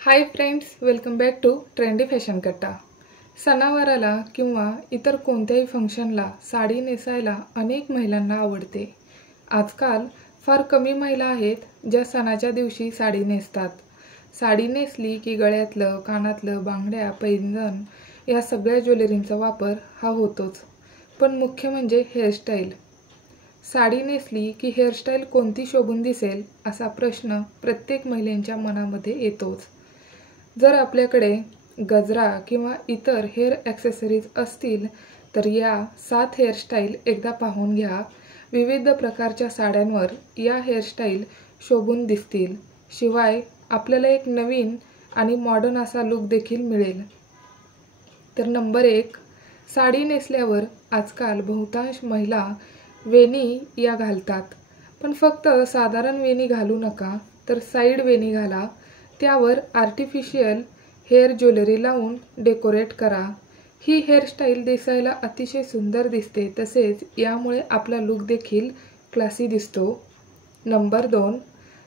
High friends, welcome back to trendy fashion Katta. सणावाराला किंवा इतर कोणत्याही फंक्शनला साडी नेसायला अनेक महिलांना आवडते। आजकाल फार कमी महिला आहेत ज्या सणाच्या दिवशी साडी नेसतात। साडी नेसली की गळ्यातलं, कानातलं, बांगड्या, पैंजण या सगळ्या ज्वेलरींचा वापर हा होतोच। पण मुख्य म्हणजे हेअरस्टाईल। साडी नेसली की हेअरस्टाईल कोणती शोभून दिसेल असा प्रश्न प्रत्येक महिलेच्या मनामध्ये येतोच। जर आपल्याकडे गजरा किंवा इतर हेअर ॲक्सेसरीज असतील तर या 7 हेअरस्टाईल एकदा पाहून घ्या। विविध प्रकारच्या साड्यांवर या हेअरस्टाईल शोभून दिसतील। शिवाय आपल्याला एक नवीन आणि मॉडर्न असा लुक देखील मिळेल। तर नंबर 1, साडी नेसल्यावर आजकाल बहुतांश महिला वेणी या घालतात। पण फक्त साधारण वेणी घालू नका, तर साइड वेणी घाला। त्यावर आर्टिफिशियल हेअर ज्वेलरी लावून डेकोरेट करा। ही हेअरस्टाईल दिसायला अतिशय सुंदर दिसते, तसेच यामुळे आपला लुक देखील क्लासी दिसतो। नंबर 2,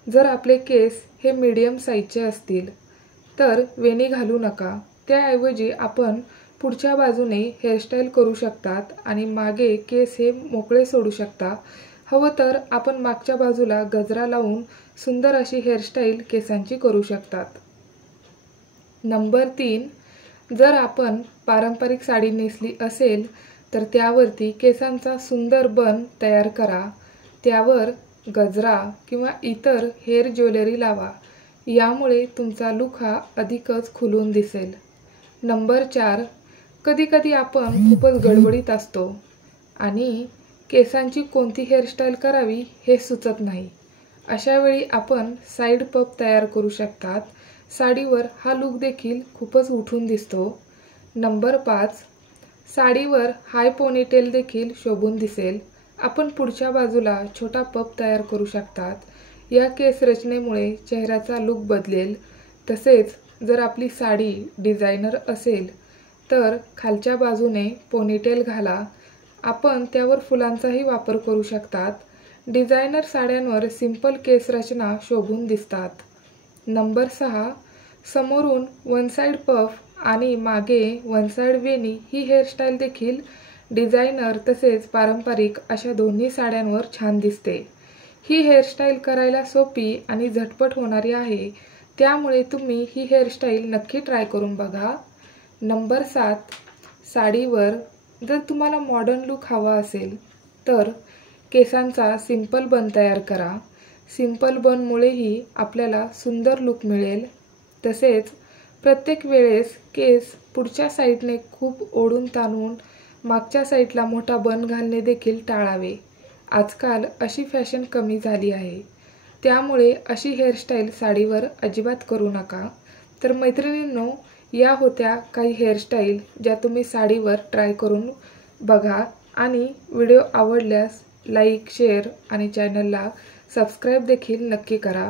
जर आपले केस हे मीडियम साईजचे असतील तर वेणी घालू नका। त्याऐवजी आपण पुढच्या बाजूने हेअरस्टाईल करू शकतात आणि मागे केस हे मोकळे सोडू शकता। हवं तर आपण मागच्या बाजूला गजरा लावून सुंदर अशी हेअरस्टाईल केसांची करू शकतात। नंबर 3, जर आपण पारंपरिक साडी नेसली असेल तर त्यावरती केसांचा सुंदर बन तयार करा। त्यावर गजरा किंवा इतर हेअर ज्वेलरी लावा। यामुळे तुमचा लुक हा अधिकच खुलून दिसेल। नंबर 4, कधी-कधी आपण खूपच गडबडीत असतो आणि केसांची कोणती हेअरस्टाईल करावी हे सुचत नाही। अशा वेळी आपण साइड पफ तयार करू शकतात। साडीवर हा लुक देखील खूपच उठून दिसतो। नंबर 5, साडीवर हाय पोनीटेल देखील शोभून दिसेल। आपण पुढच्या बाजूला छोटा पफ तयार करू शकतात। या केस रचनेमुळे चेहऱ्याचा लुक बदलेल। तसेच जर आपली साडी डिझायनर असेल तर खालच्या बाजूने पोनीटेल घाला। आपण त्यावर फुलांचाही वापर करू शकतात। डिझायनर साड्यांवर सिंपल केस रचना शोभून दिसतात। नंबर 6, समोरून वन साइड पफ आणि मागे वन साइड वेणी ही हेअरस्टाईल देखील डिझायनर तसेच पारंपरिक अशा दोन्ही साड्यांवर छान दिसते। ही हेअरस्टाईल करायला सोपी आणि झटपट होणारी आहे, त्यामुळे तुम्ही ही हेअरस्टाईल नक्की ट्राय करून बघा। नंबर 7, साडीवर जर तुम्हाला मॉडर्न लुक हवा असेल तर केसांचा सिंपल बन तयार करा। सिंपल बनमुळेही आपल्याला सुंदर लुक मिळेल। तसेच प्रत्येक वेळेस केस पुढच्या साईडने खूप ओढून ताणून मागच्या साईडला मोठा बन घालणे देखील टाळावे। आजकाल अशी फॅशन कमी झाली आहे, त्यामुळे अशी हेअरस्टाईल साडीवर अजिबात करू नका। तर मैत्रिणींनो, या होत्या काही हेअरस्टाईल ज्या तुम्ही साडीवर ट्राय करून बघा आणि व्हिडिओ आवडल्यास लाईक, शेअर आणि चॅनलला सबस्क्राईब देखील नक्की करा।